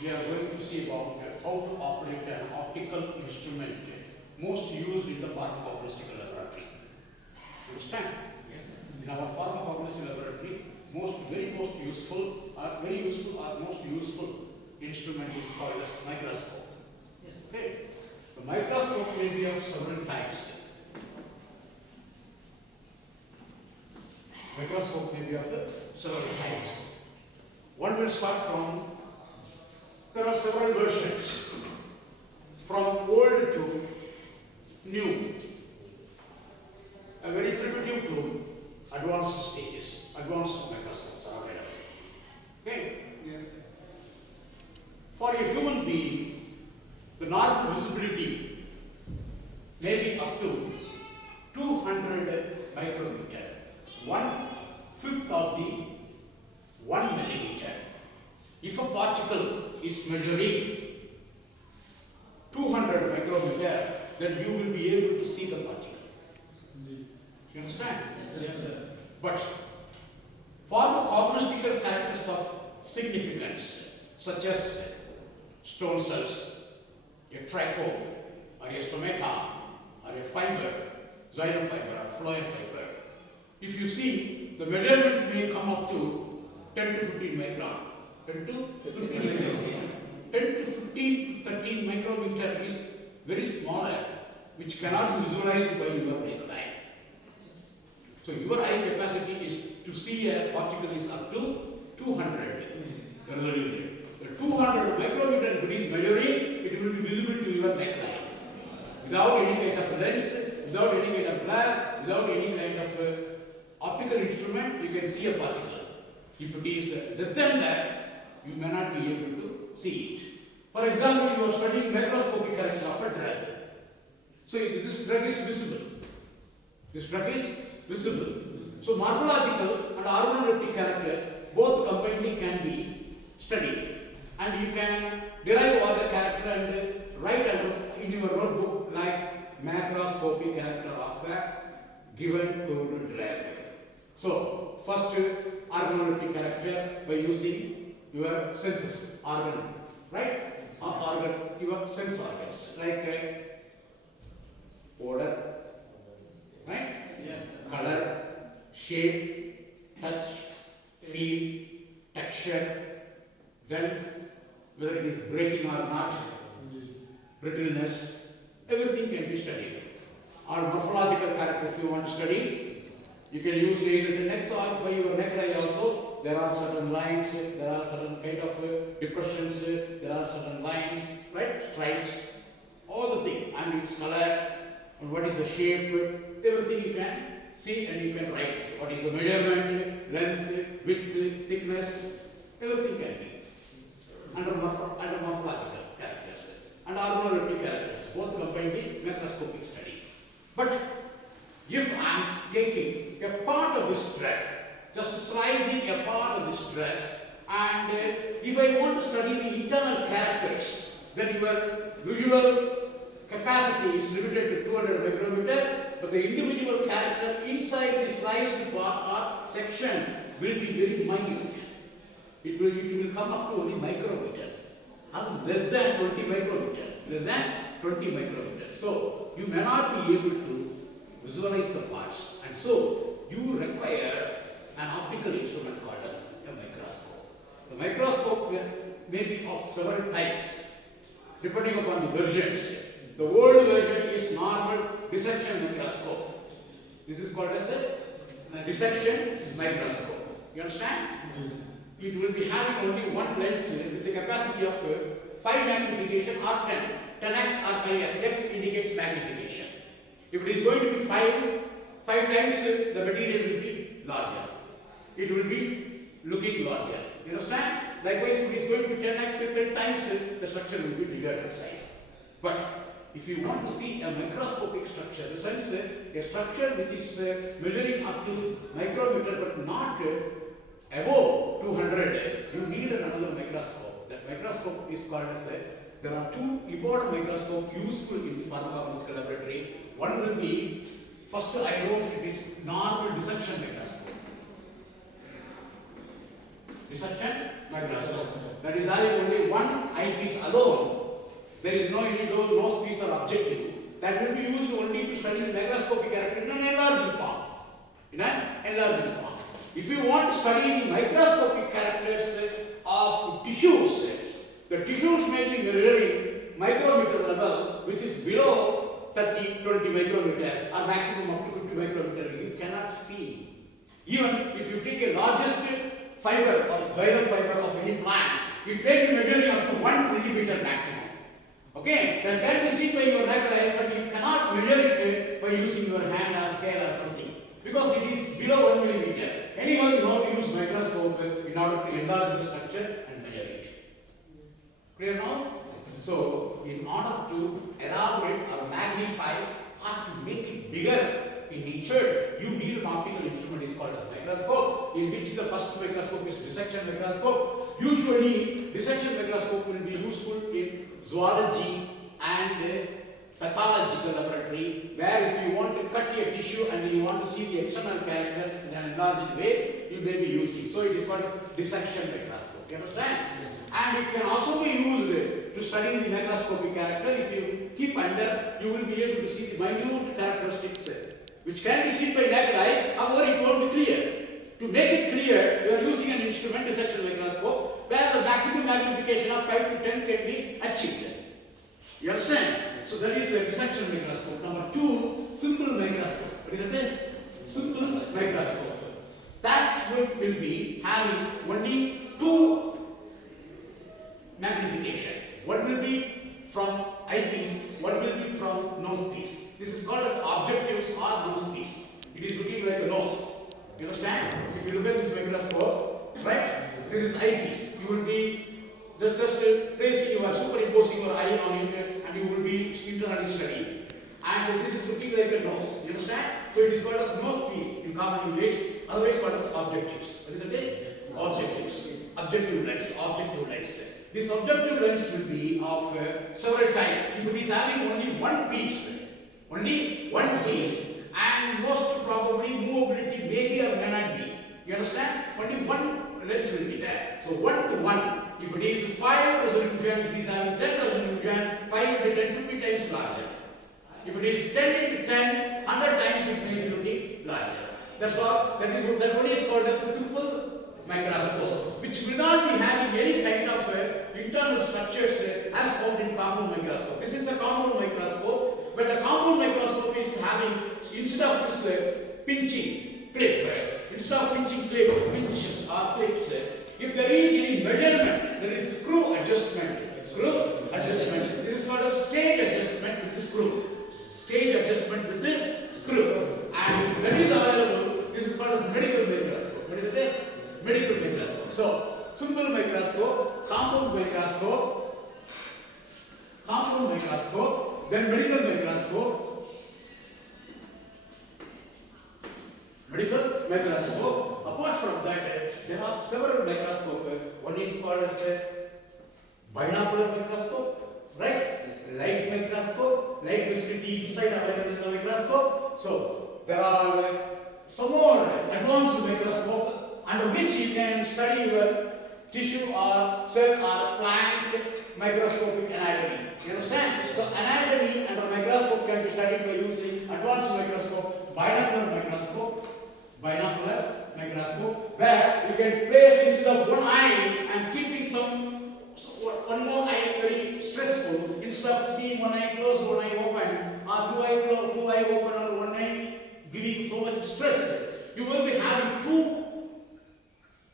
we are going to see about how to operate an optical instrument most used in the pharmacognosy laboratory. Understand? Yes. In our pharmacognosy laboratory, very useful or most useful instrument is called as microscope. Yes. Okay. The microscope may be of several types. Microscope may be of several types. One will start from, there are several versions, from old to new, a very primitive to advanced stages. Advanced microscopes are available. Okay? Yeah. For a human being, the normal visibility may be up to 200 micrometer, 1/5 of the 1 millimeter. If a particle is measuring 200 micrometer, then you will be able to see the particle. You understand? Yes, sir. But pharmacognostic characters of significance, such as stone cells, a trichome, or a stomata, or a fiber, xylem fiber, or phloem fiber, if you see, the measurement may come up to 10 to 15 micron. 10 to 15 micron. 10 to 15, 13 micrometer is very smaller, which cannot be visualized by your naked eye. So your eye capacity is to see a particle is up to 200 resolution. The 200 micrometer, if it is measuring, it will be visible to your naked eye. Without any kind of lens, without any kind of glass, without any kind of optical instrument, you can see a particle. If it is less than that, you may not be able to see it. For example, you are studying microscopic character of a drug. So this drug is visible. This drug is visible. So morphological and organoleptic characters, both combined can be studied. And you can derive all the character and write in your notebook like macroscopic character of a given code drug. So first organoleptic character by using your senses, organ, right? Organ, your sense organs like odor, right? Yes. Color, shape, touch, feel, texture, then whether it is breaking or not, brittleness, everything can be studied. Or morphological character, if you want to study, you can use either the next or by your naked eye also. There are certain lines, there are certain kind of depressions, there are certain lines, right? Stripes, all the things, and its color, and what is the shape, everything you can see and you can write it. What is the measurement, length, width, thickness, everything can be. Under morphological characters and organoleptic characters, both combined in microscopic study. But if I am taking a part of this drug, just slicing a part of this drug, and if I want to study the internal characters, then your visual capacity is limited to 200 micrometer, but the individual character inside the sliced part or section will be very minute. It will come up to only micrometer. Less than 20 micrometer. Less than 20 micrometer. So you may not be able to visualize the parts, and so you require an optical instrument called as a microscope. The microscope may be of several types depending upon the versions. The old version is normal dissection microscope. This is called as a dissection microscope. You understand? It will be having only one lens with a capacity of 5 magnification or 10. 10x or 5x. X indicates magnification. If it is going to be 5 times, the material will be larger. It will be looking larger. You understand? Likewise, if it is going to be 10x, 10 times, the structure will be bigger in size. But if you want to see a microscopic structure, in the sense a structure which is measuring up to micrometer but not above 200, you need another microscope. That microscope is called as there are two important microscopes useful in the pharmacognosy laboratory. One will be, first I wrote it is normal dissection microscope. Dissection microscope. That is having only one alone, there is no any no space or objective, that will be used only to study the microscopic character in an enlarged form. In an enlarged form. If you want to study the microscopic characters of tissues, the tissues may be measuring micrometer level, which is below 30, 20 micrometer or maximum up to 50 micrometer. You cannot see. Even if you take a largest fiber of xylem fiber of any plant, it may be measuring up to 1 millimeter maximum. Okay, that can be seen by your naked eye, but you cannot measure it by using your hand or scale or something, because it is below 1 millimeter. Anyone will know to use microscope in order to enlarge the structure and measure it. Clear now? So, in order to elaborate or magnify or to make it bigger in nature, you need an optical instrument is called as microscope, in which the first microscope is dissection microscope. Usually, dissection microscope will be useful in zoology and pathological laboratory, where if you want to cut a tissue and you want to see the external character in an enlarged way, you may be using. So it is called as dissection microscope. You understand? Yes. And it can also be used to study the microscopic character. If you keep under, you will be able to see the minute characteristics which can be seen by naked eye, however it won't be clear. To make it clear, you are using an instrument, dissection microscope, where the maximum magnification of 5 to 10 can be achieved. You understand? So that is a dissection microscope. Number 2, simple microscope. What is it? Simple microscope. That will be having only 2 magnification. One will be from eyepiece, one will be from nose piece. This is called as objectives or nose piece. It is looking like a nose. You understand? If you look at this microscope, right? This is eyepiece. You will be just placing your superimposing your eye on it, and you will be internally studying. And this is looking like a nose. You understand? So it is called as nose piece in common English, otherwise called as objectives. What is it? Objectives. Objective lens. Objective lens. This objective lens will be of several types. If it is having only one piece, and most probably movability may be or may not be. You understand? Only one lens will be there. So 1 to 1. If it is 5 resolution, if it is having 10 resolution, 5 into 10, 50 times larger. If it is 10 into 10, 100 times it may be looking larger. That's all. That one is called as a simple microscope, which will not be having any kind of internal structures as found in compound microscope. This is a compound microscope, but the compound microscope is having, instead of this pinching clip, instead of pinching clip, pinch or clips, if there is any measurement, there is screw adjustment. Screw adjustment. This is called a stage adjustment with the screw. Stage adjustment with the screw. And that is available. This is called as medical microscope. What is it? Medical microscope. So, simple microscope, compound microscope, then medical microscope. Medical microscope. Apart from that, there are several microscopes. One is called as a binocular microscope, right? Yes. Light microscope, light facility inside available in the microscope. So there are some more advanced microscope under which you can study your tissue or cell or plant microscopic anatomy. You understand? Yes. So anatomy under microscope can be studied by using advanced microscope, binocular microscope, where you can place instead of one eye and keeping one more eye very stressful, instead of seeing one eye closed, one eye open, or two eye closed, two eye open, or one eye giving so much stress, you will be having two,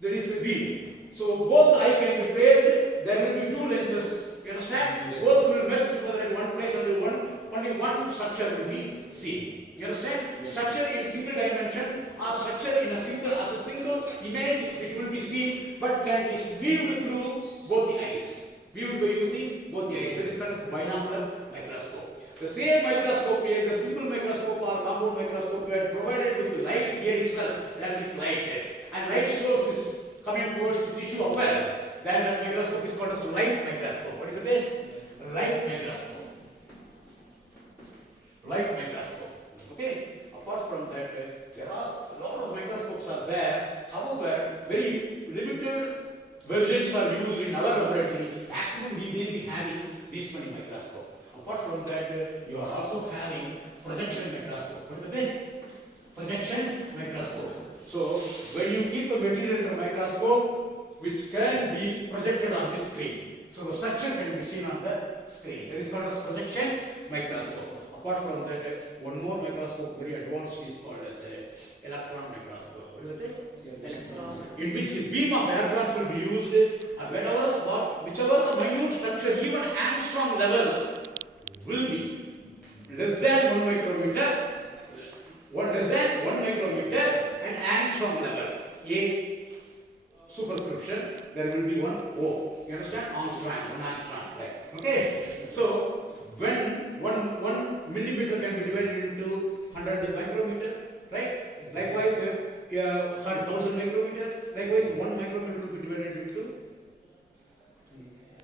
there is a beam. So both eye can be placed, there will be two lenses, you understand? Yes. Both will merge together in one place, only one structure will be seen. You understand? Yes. Structure in single dimension or structure in as a single image, it will be seen, but can be viewed through both the eyes. Viewed by using both the eyes. That is called as binocular microscope. The same microscope is a simple microscope or compound microscope were provided with light here itself, electric light. And light source is coming towards the tissue upper. Then that microscope is called as light microscope. What is it? Light microscope. Light microscope. Okay. Apart from that, there are a lot of microscopes are there. However, very limited versions are used in our laboratory. Maximum we may be having projected on the screen. So the structure can be seen on the screen. That is called as projection microscope. Apart from that, one more microscope, very advanced, is called as electron microscope. What is it? Electron. In which beam of electrons will be used, and whichever the minute structure, even angstrom level, will be less than 1 micrometer, less than 1 micrometer, and angstrom level, A superscription, there will be one O. You understand? Angstrom, 1 angstrom. Right? Okay. So when 1 millimeter can be divided into 100 micrometer, right? Likewise, 1000 micrometers. Likewise, 1 micrometer will be divided into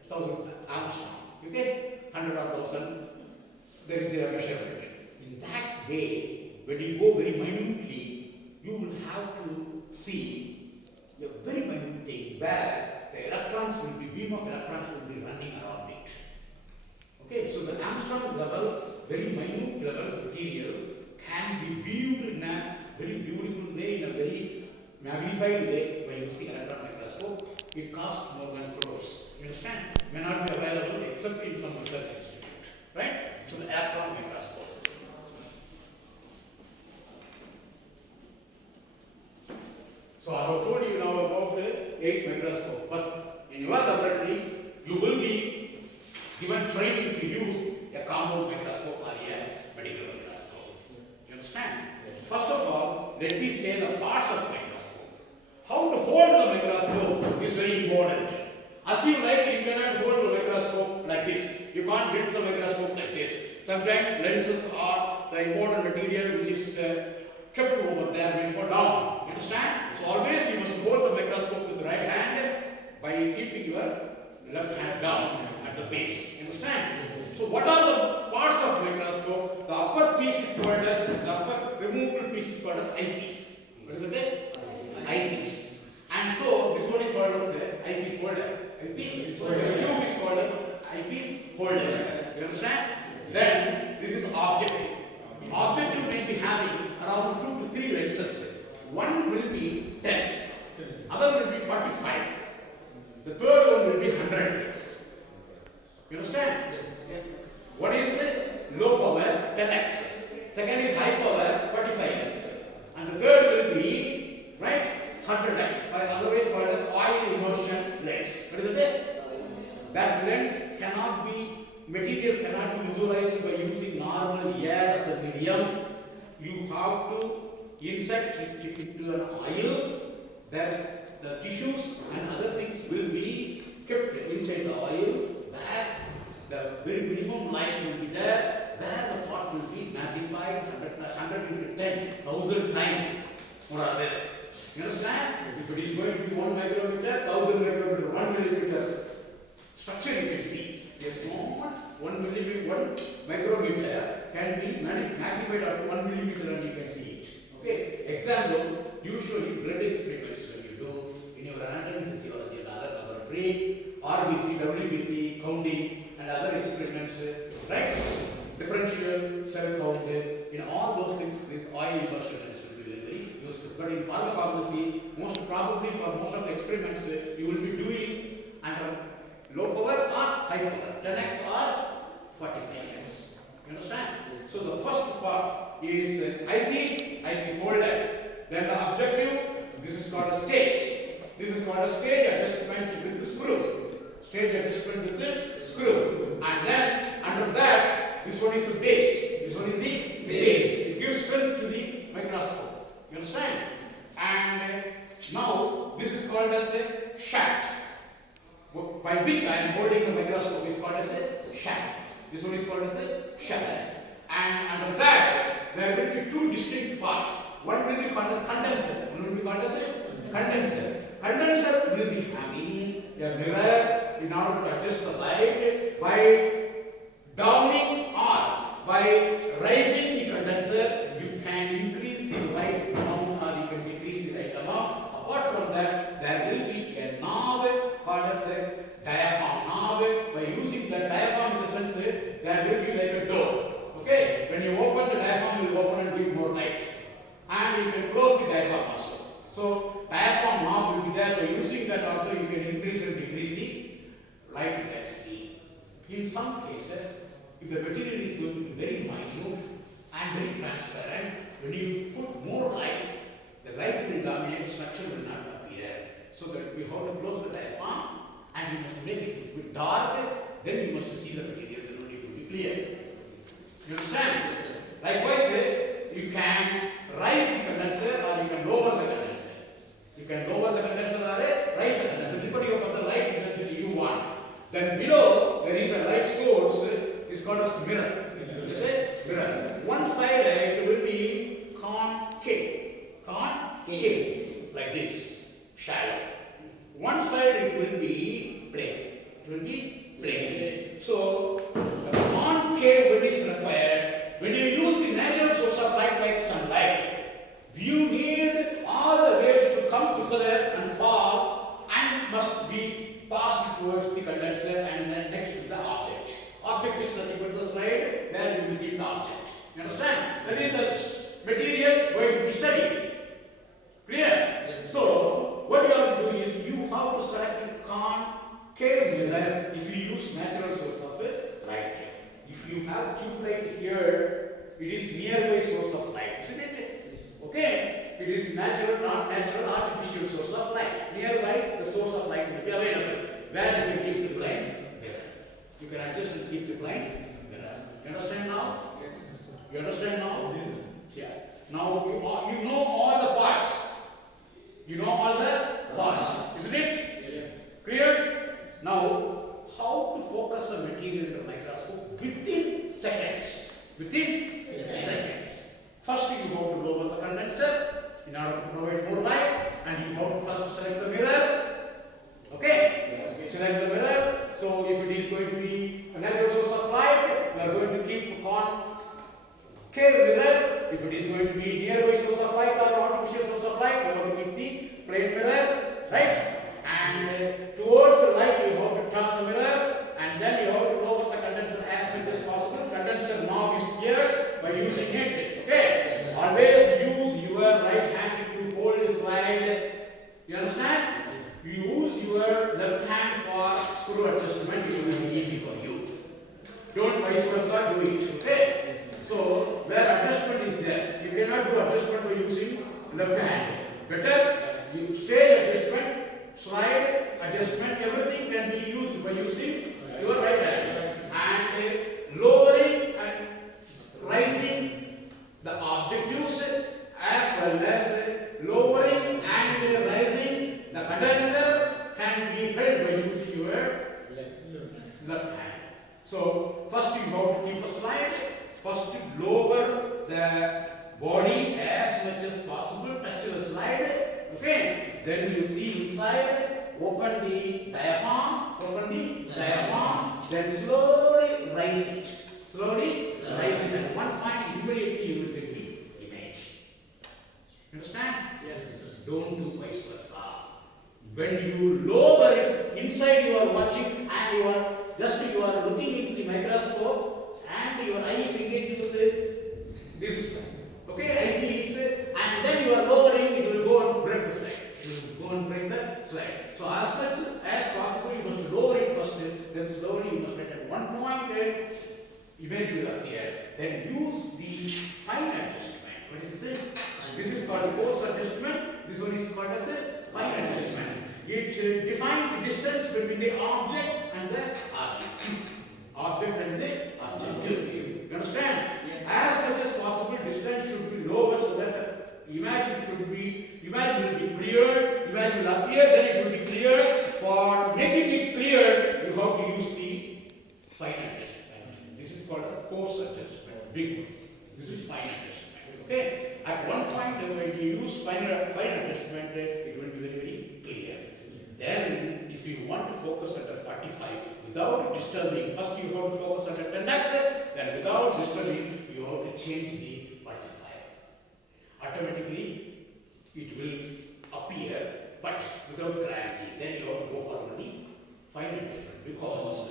1000 angstrom. Okay? 100 or 1000. There is a measurement. In that way, when you go very minutely, you will have to see the very minute thing where the electrons will be, beam of electrons will be running around it. Okay, so the angstrom level, very minute level material can be viewed in a very beautiful way, in a very magnified way by using electron microscope. It costs more than crores. You understand? May not be available except in some research institute. Right? So the electron microscope. So I have told you now about the 8 microscope, but in your laboratory you will be given training to use a compound microscope or a medical microscope. You understand? First of all, let me say the parts of microscope. How to hold the microscope is very important. Assume like you cannot hold the microscope like this. You can't grip the microscope like this. Sometimes lenses are the important material which is kept over there may fall down. You understand? So always you must hold the microscope with the right hand by keeping your left hand down at the base. You understand? Yes, so what are the parts of microscope? The upper piece is called as, the upper removable piece is called as eyepiece. What is it? Eyepiece. And so this one is called as the eyepiece holder. Eyepiece holder. The tube is called as eyepiece holder. You understand? Then this is objective. Objective may be having around 2 to 3 lenses. One will be 10, other will be 45. The third one will be 100x. You understand? Yes. Yes. One is low power 10x. Second is high power 45x. And the third will be, right, 100x. Otherwise called as oil immersion lens. What is it? That lens cannot be, material cannot be visualized by using normal air as a medium. You have to insert it into an oil, that the tissues and other things will be kept inside the oil, where the very minimum light will be there, where the part will be magnified 100 into 10,000 times, more or less. You understand? If it is going to be 1 micrometer, 1000 micrometer, 1 millimeter structure you can see. Yes, not 1 millimeter, 1 micrometer can be magnified up to 1 millimeter and you can see it. Okay. Example, usually blood experiments when you do in your anatomy physiology and other laboratory, RBC, WBC, counting and other experiments, right? Differential cell count, in all those things, this oil immersion will be very useful. But in pharmacognosy, most probably for most of the experiments, you will be doing under low power or high power, 10x or 45x. You understand? Yes. So the first part is eyepiece holder. Then the objective, this is called a stage. This is called a stage adjustment with the screw. Stage adjustment with the screw. And then under that, this one is the base. This one is the base. It gives strength to the microscope. You understand? And now this is called as a shaft, by which I am holding the microscope is called as a shaft. This one is called as a shaft. And under that, there will be 2 distinct parts. One will be called as condenser. One will be called as a condenser. Condenser will be having a mirror in order to adjust the light by downing or by raising the condenser. You can increase the light amount or you can decrease the light amount. Apart from that, there will be a knob called as a diaphragm knob. By using the diaphragm in the sense, there will be like a door. Okay, when you open the diaphragm, will open and give more light. And you can close the diaphragm also. So diaphragm knob will be there. By using that also, you can increase and decrease the light intensity. In some cases, if the material is going to be very minute and very transparent, when you put more light, the light will dominate, structure will not appear. So that we have to close the diaphragm and you must make it a bit dark, then you must see the material, then only it will be clear. You understand? Yes, sir. Likewise, you can raise the condenser or you can lower the condenser. You can lower the condenser or raise the condenser, depending upon the light intensity you want. Then below, there is a light source, it's called as mirror. Okay? Mirror. One side it will be concave. Concave. Like this. Shallow. One side it will be plane. It will be plane. So, the concave when is required, when you use the natural source of light like sunlight, you need all the waves to come together and fall and must be passed towards the condenser and then next to the object. Object is nothing but the slide where you will keep the object. You understand? That is the material going to be studied. Clear? Yes. So, what you have to do is you have to select a concave mirror if you use natural source of light. If you have tube light here, it is nearby source of light, isn't it? Okay? It is natural, not natural, artificial source of light. Nearby, the source of light will be available. Where you can keep the plane? Mirror. You can adjust and keep the plane mirror. You understand now? Yes. You understand now? Yes. Yeah. Now you know all the parts. You know all the parts, isn't it? Yes. Clear? Now, how to focus a material in a microscope within seconds? Within seconds. First, you have to lower the condenser in order to provide more light, and you have to first select the mirror. Okay? Yes. Select the mirror. So, if it is going to be a natural source of light, we are going to keep concave mirror. If it is going to be nearby source of light or artificial source of light, we are going to keep the plane mirror, right? And towards the light, you have to turn the mirror, and then you have to lower the condenser as much as possible. Condenser knob is here by using it. Okay? Yes, always use your right hand to hold the slide. You understand? Use your left hand for screw adjustment. It will be easy for you. Don't vice versa, do it. Okay? So, where adjustment is there, you cannot do adjustment by using left hand. Better you stage adjustment, slide adjustment, everything can be used by using your right hand. And lowering and rising the objectives as well as lowering and rising the condenser can be held by using your left hand. So, first you have to keep a slide. First, lower the body as much as possible, touch the slide. Okay? Then you see inside, open the diaphragm, then slowly raise it. Slowly raise it. At one point, immediately you will get the image. Understand? Yes. Don't do vice versa. When you lower it, inside you are watching and you are looking into the microscope, and your eye is engaged with this, okay, eyepiece, and then you are lowering, it will go and break the slide. It will go and break the slide. So as much as possible, you must lower it first, then slowly you must at one point, image will appear. Then use the fine adjustment. What is this? This is called coarse adjustment. This one is called as a fine adjustment. It defines the distance between the object and the object. Object and the objective. You understand? Yes. As much as possible, distance should be lower so that the image will be clear, image will appear, then it will be clear. For making it clear, you have to use the fine adjustment. This is called a coarse adjustment. Big one. This is fine adjustment. Okay? At one point, when you use fine adjustment, it will be very, very clear. Then, if you want to focus at a 45 without disturbing, first you have to focus at a 10x, then without disturbing, you have to change the 45. Automatically, it will appear, but without clarity. Then you have to go for only fine adjustment because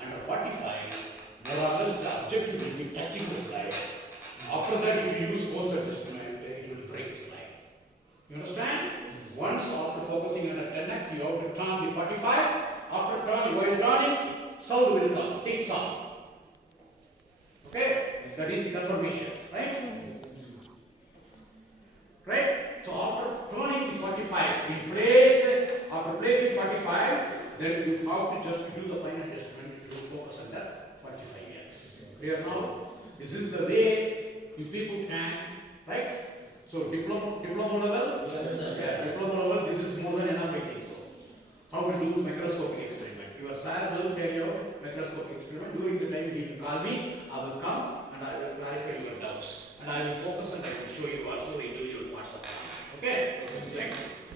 under 45, more or less the objective will be touching the slide. After that, if you use coarse adjustment, it will break the slide. You understand? Once after focusing on a 10x, you have to turn the 45. After turning, sound will come, tick sound. Okay? That is confirmation, right? Right? So after turning to 45, in place, after placing 45, then you have to just do the final testament to focus on the 45 years. Clear now? This is the way you people can, right? So diploma level? Yes, sir. Yeah, diploma level, this is more than enough.